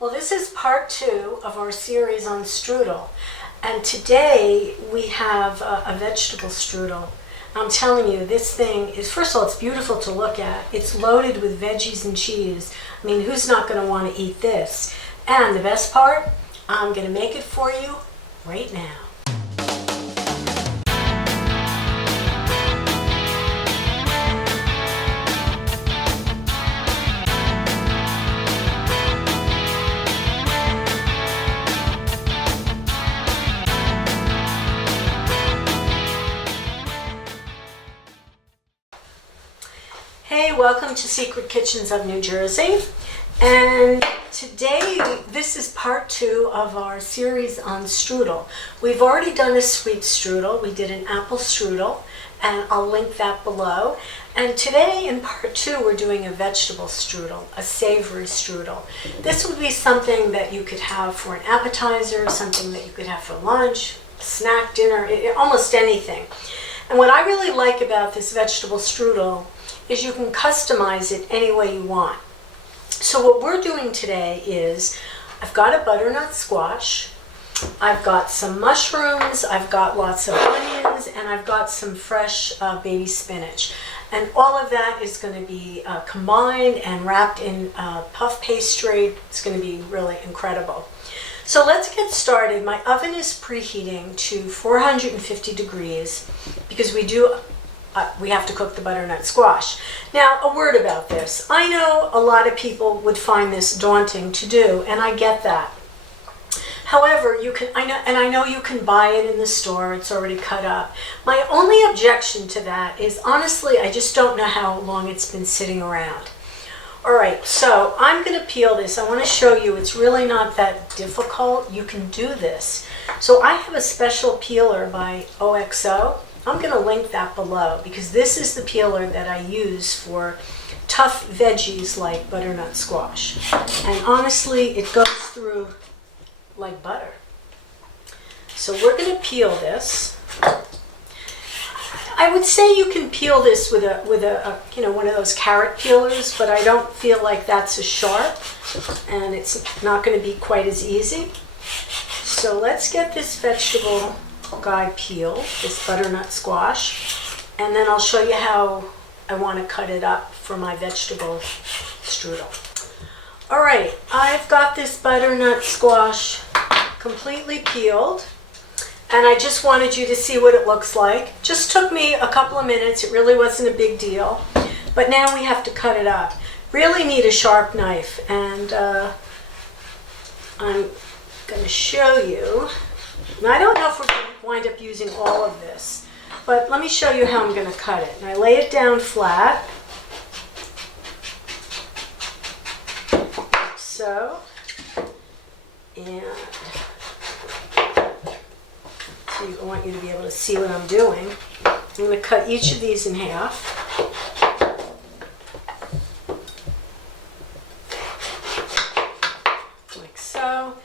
Well, this is part 2 of our series on strudel. And today we have a vegetable strudel. I'm telling you, this thing is, first of all, it's beautiful to look at. It's loaded with veggies and cheese. I mean, who's not going to want to eat this? And the best part, I'm going to make it for you right now. Hey, welcome to Secret Kitchens of New Jersey. And today, this is part 2 of our series on strudel. We've already done a sweet strudel. We did an apple strudel, and I'll link that below. And today, in part 2, we're doing a vegetable strudel, a savory strudel. This would be something that you could have for an appetizer, something that you could have for lunch, snack, dinner, almost anything. And what I really like about this vegetable strudel is you can customize it any way you want. So what we're doing today is, I've got a butternut squash, I've got some mushrooms, I've got lots of onions, and I've got some fresh baby spinach. And all of that is going to be combined and wrapped in puff pastry. It's going to be really incredible. So let's get started. My oven is preheating to 450 degrees because we have to cook the butternut squash. Now, a word about this. I know a lot of people would find this daunting to do, and I get that. However, I know you can buy it in the store. It's already cut up. My only objection to that is, honestly, I just don't know how long it's been sitting around. All right, so I'm going to peel this. I want to show you it's really not that difficult. You can do this. So I have a special peeler by OXO. I'm going to link that below because this is the peeler that I use for tough veggies like butternut squash. And honestly, it goes through like butter. So we're going to peel this. I would say you can peel this with a one of those carrot peelers, but I don't feel like that's as sharp and it's not going to be quite as easy. So let's get this vegetable guy peeled, this butternut squash, and then I'll show you how I want to cut it up for my vegetable strudel. All right, I've got this butternut squash completely peeled, and I just wanted you to see what it looks like. Just took me a couple of minutes. It really wasn't a big deal, but now we have to cut it up. Really need a sharp knife, and I'm going to show you. Now, I don't know if we're going to wind up using all of this, but let me show you how I'm going to cut it. And I lay it down flat, like so, and I want you to be able to see what I'm doing. I'm going to cut each of these in half. Like so.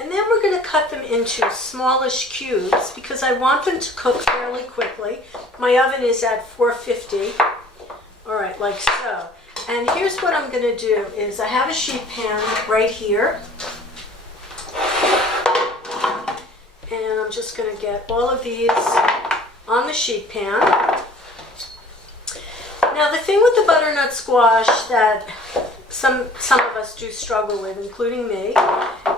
And then we're going to cut them into smallish cubes because I want them to cook fairly quickly. My oven is at 450. All right, like so. And here's what I'm going to do is I have a sheet pan right here. And I'm just going to get all of these on the sheet pan. Now the thing with the butternut squash that some of us do struggle with, including me,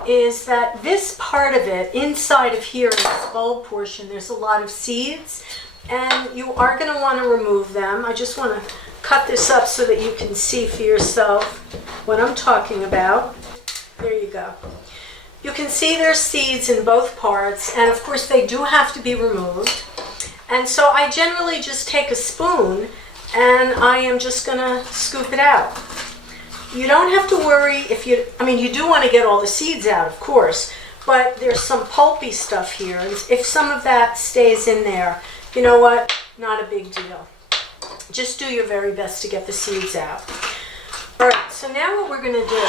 is that this part of it, inside of here in this bulb portion, there's a lot of seeds, and you are going to want to remove them. I just want to cut this up so that you can see for yourself what I'm talking about. There you go. You can see there's seeds in both parts, and of course they do have to be removed. And so I generally just take a spoon and I am just going to scoop it out. You don't have to worry if you do want to get all the seeds out, of course, but there's some pulpy stuff here. And if some of that stays in there, you know what? Not a big deal. Just do your very best to get the seeds out. All right, so now what we're going to do,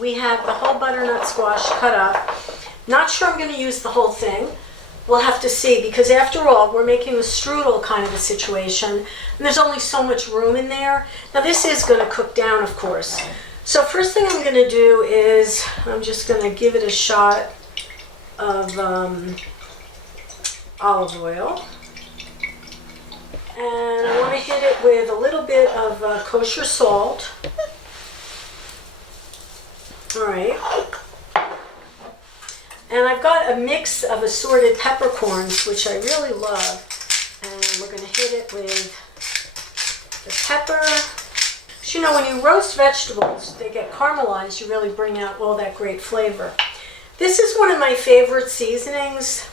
we have the whole butternut squash cut up. Not sure I'm going to use the whole thing. We'll have to see, because after all, we're making a strudel kind of a situation, and there's only so much room in there. Now this is going to cook down, of course, So first thing I'm going to do is I'm just going to give it a shot of olive oil. And I want to hit it with a little bit of kosher salt. All right. And I've got a mix of assorted peppercorns, which I really love. And we're going to hit it with the pepper. You know, when you roast vegetables, they get caramelized, you really bring out all that great flavor. This is one of my favorite seasonings.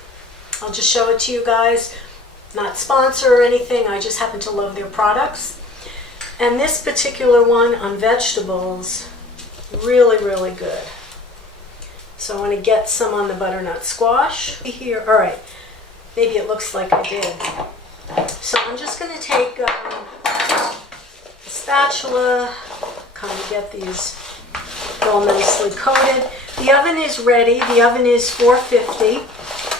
I'll just show it to you guys. Not sponsor or anything, I just happen to love their products. And this particular one on vegetables, really, really good. So I want to get some on the butternut squash here. All right, maybe it looks like I did. So I'm just going to take spatula, kind of get these all nicely coated. The oven is ready. The oven is 450.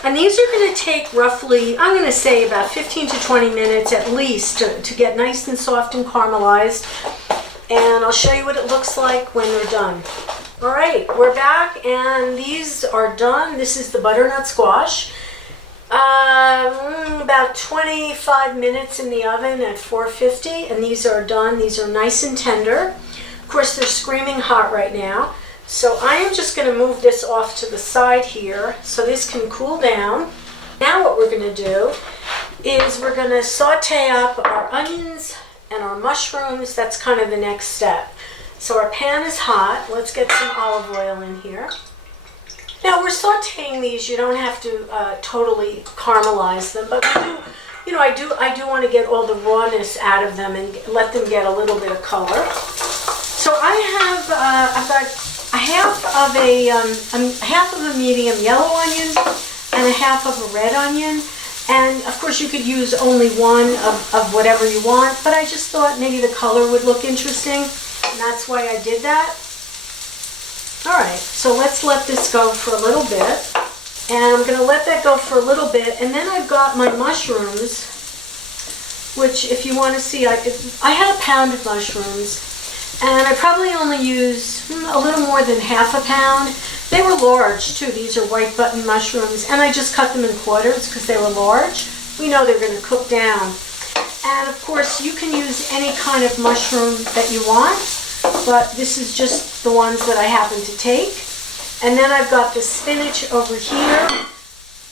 And these are going to take roughly, I'm going to say about 15 to 20 minutes at least to get nice and soft and caramelized. And I'll show you what it looks like when they're done. All right, we're back and these are done. This is the butternut squash. About 25 minutes in the oven at 450, and these are done. These are nice and tender. Of course, they're screaming hot right now. So I am just going to move this off to the side here so this can cool down. Now what we're going to do is we're going to saute up our onions and our mushrooms. That's kind of the next step. So our pan is hot. Let's get some olive oil in here. Now we're sauteing these. You don't have to totally caramelize them, but we do, you know, I do want to get all the rawness out of them and let them get a little bit of color. So I have I've got a half of a medium yellow onion and a half of a red onion. And of course you could use only one of whatever you want, but I just thought maybe the color would look interesting, and that's why I did that. All right, so let's let this go for a little bit. And I'm going to let that go for a little bit. And then I've got my mushrooms, which if you want to see, I had a pound of mushrooms. And I probably only used a little more than half a pound. They were large too. These are white button mushrooms. And I just cut them in quarters because they were large. We know they're going to cook down. And of course, you can use any kind of mushroom that you want. But this is just the ones that I happen to take. And then I've got the spinach over here.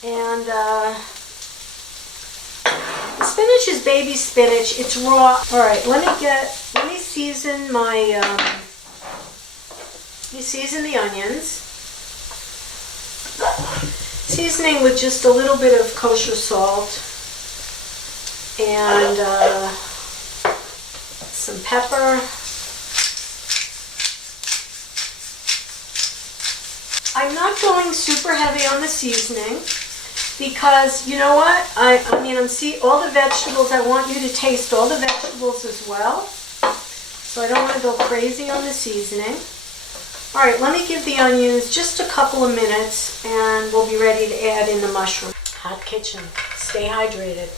And the spinach is baby spinach. It's raw. All right, let me season my, season the onions. Seasoning with just a little bit of kosher salt. And some pepper. I'm not going super heavy on the seasoning because you know what? I mean, all the vegetables. I want you to taste all the vegetables as well. So I don't want to go crazy on the seasoning. All right, let me give the onions just a couple of minutes and we'll be ready to add in the mushroom. Hot kitchen, stay hydrated.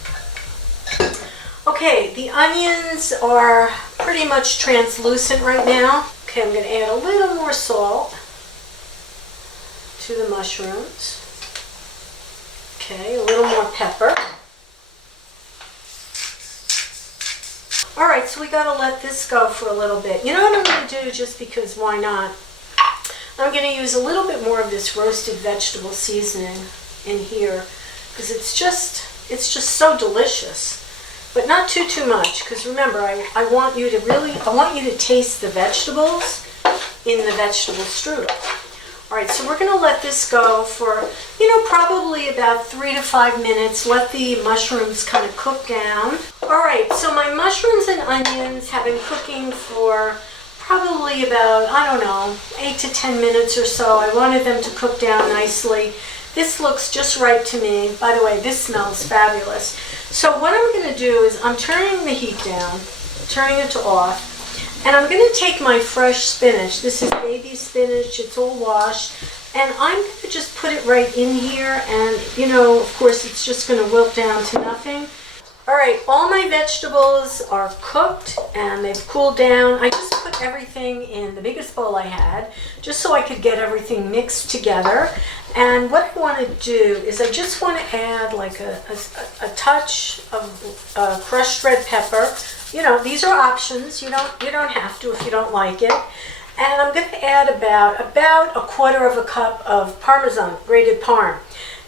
Okay, the onions are pretty much translucent right now. Okay, I'm going to add a little more salt to the mushrooms. Okay, a little more pepper. All right, so we got to let this go for a little bit. You know what I'm going to do, just because why not? I'm going to use a little bit more of this roasted vegetable seasoning in here because it's just so delicious. But not too much, because remember, I want you to taste the vegetables in the vegetable strudel. All right, so we're going to let this go for, probably about 3 to 5 minutes. Let the mushrooms kind of cook down. All right, so my mushrooms and onions have been cooking for probably about, 8 to 10 minutes or so. I wanted them to cook down nicely. This looks just right to me. By the way, this smells fabulous. So what I'm going to do is I'm turning the heat down, turning it to off. And I'm going to take my fresh spinach. This is baby spinach. It's all washed. And I'm going to just put it right in here. And, of course, it's just going to wilt down to nothing. All right, all my vegetables are cooked and they've cooled down. I just put everything in the biggest bowl I had, just so I could get everything mixed together. And what I want to do is I just want to add like a touch of crushed red pepper. You know, these are options. You don't have to if you don't like it. And I'm going to add about a quarter of a cup of parmesan, grated parm.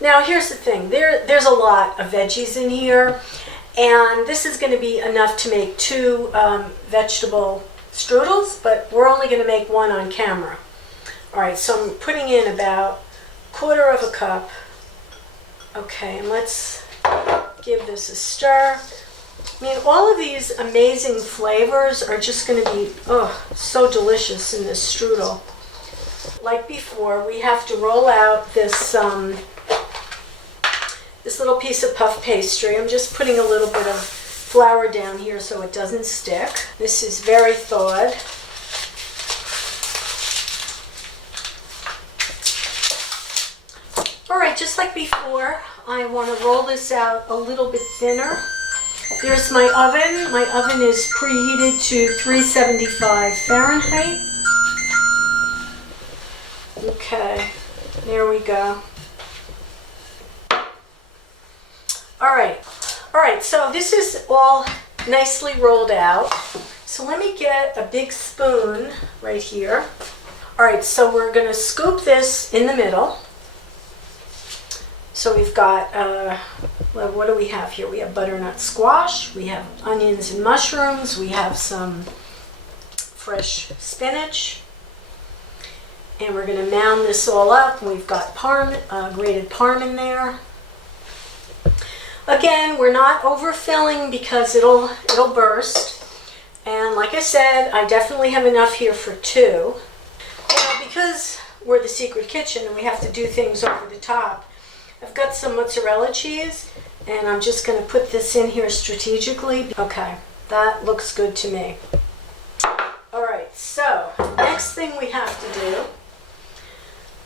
Now here's the thing, there's a lot of veggies in here, and this is going to be enough to make 2 vegetable strudels, but we're only going to make 1 on camera. All right, so I'm putting in about a quarter of a cup. Okay, and let's give this a stir. I mean, all of these amazing flavors are just going to be, so delicious in this strudel. Like before, we have to roll out this this little piece of puff pastry. I'm just putting a little bit of flour down here so it doesn't stick. This is very thawed. All right, just like before, I want to roll this out a little bit thinner. There's my oven. My oven is preheated to 375 Fahrenheit. Okay, there we go. All right, so this is all nicely rolled out. So let me get a big spoon right here. All right, so we're going to scoop this in the middle. So we've got, well, what do we have here? We have butternut squash, we have onions and mushrooms, we have some fresh spinach, and we're going to mound this all up. We've got grated parm in there. Again, we're not overfilling because it'll burst. And like I said, I definitely have enough here for 2. Now, because we're the secret kitchen and we have to do things over the top, I've got some mozzarella cheese, and I'm just going to put this in here strategically. Okay, that looks good to me. All right, so next thing we have to do,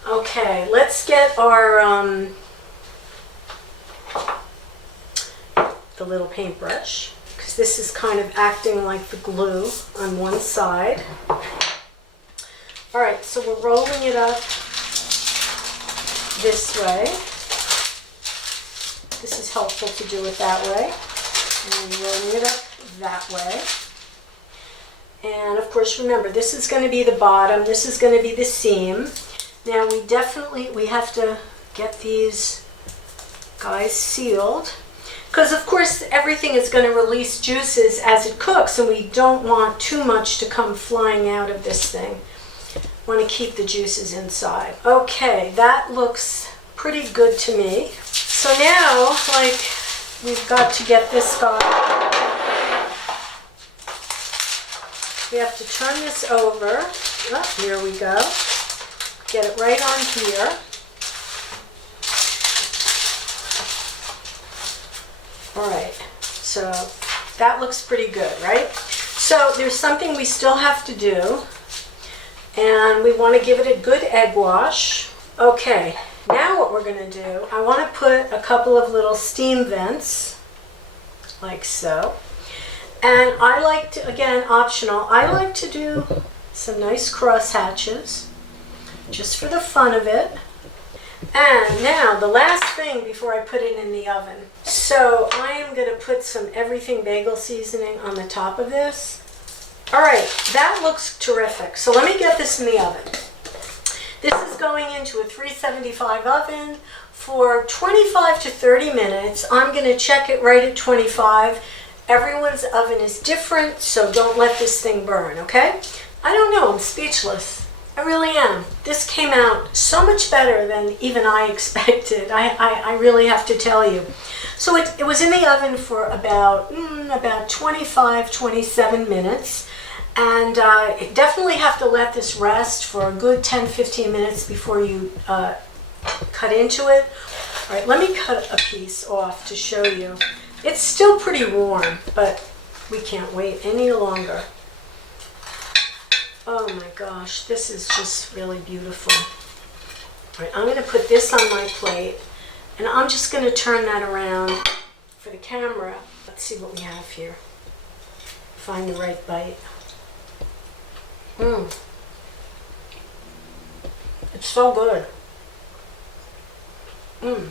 okay, let's get our the little paintbrush, because this is kind of acting like the glue on one side. All right, so we're rolling it up this way. This is helpful to do it that way. And rolling it up that way. And of course, remember, this is going to be the bottom. This is going to be the seam. Now we have to get these guys sealed, because of course everything is going to release juices as it cooks, and we don't want too much to come flying out of this thing. Want to keep the juices inside. Okay, that looks pretty good to me. So now, like, we've got to get this guy. We have to turn this over. Oh, here we go. Get it right on here. All right, so that looks pretty good, right? So there's something we still have to do, and we want to give it a good egg wash. Okay, now what we're going to do, I want to put a couple of little steam vents, like so. And I like to, again, optional, I like to do some nice cross hatches, just for the fun of it. And now, the last thing before I put it in the oven. So I am going to put some everything bagel seasoning on the top of this. All right, that looks terrific. So let me get this in the oven. This is going into a 375 oven for 25 to 30 minutes. I'm going to check it right at 25. Everyone's oven is different, so don't let this thing burn, okay? I don't know, I'm speechless. I really am. This came out so much better than even I expected. I really have to tell you. So it was in the oven for about 25, 27 minutes. And you definitely have to let this rest for a good 10, 15 minutes before you cut into it. All right, let me cut a piece off to show you. It's still pretty warm, but we can't wait any longer. Oh my gosh, this is just really beautiful. All right, I'm going to put this on my plate, and I'm just going to turn that around for the camera. Let's see what we have here. Find the right bite. Mmm. It's so good. Mmm.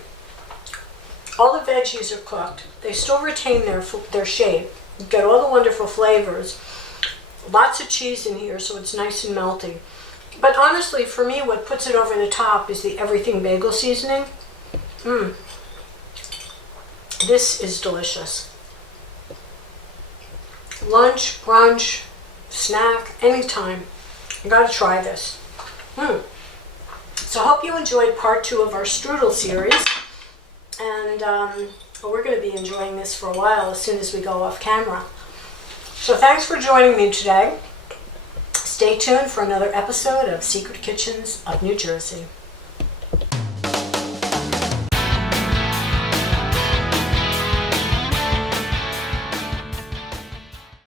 All the veggies are cooked. They still retain their shape. You get all the wonderful flavors. Lots of cheese in here, so it's nice and melty. But honestly, for me, what puts it over the top is the everything bagel seasoning. Mmm. This is delicious. Lunch, brunch, snack, anytime. You gotta try this. So I hope you enjoyed part 2 of our strudel series. And we're going to be enjoying this for a while as soon as we go off camera. So thanks for joining me today. Stay tuned for another episode of Secret Kitchens of New Jersey.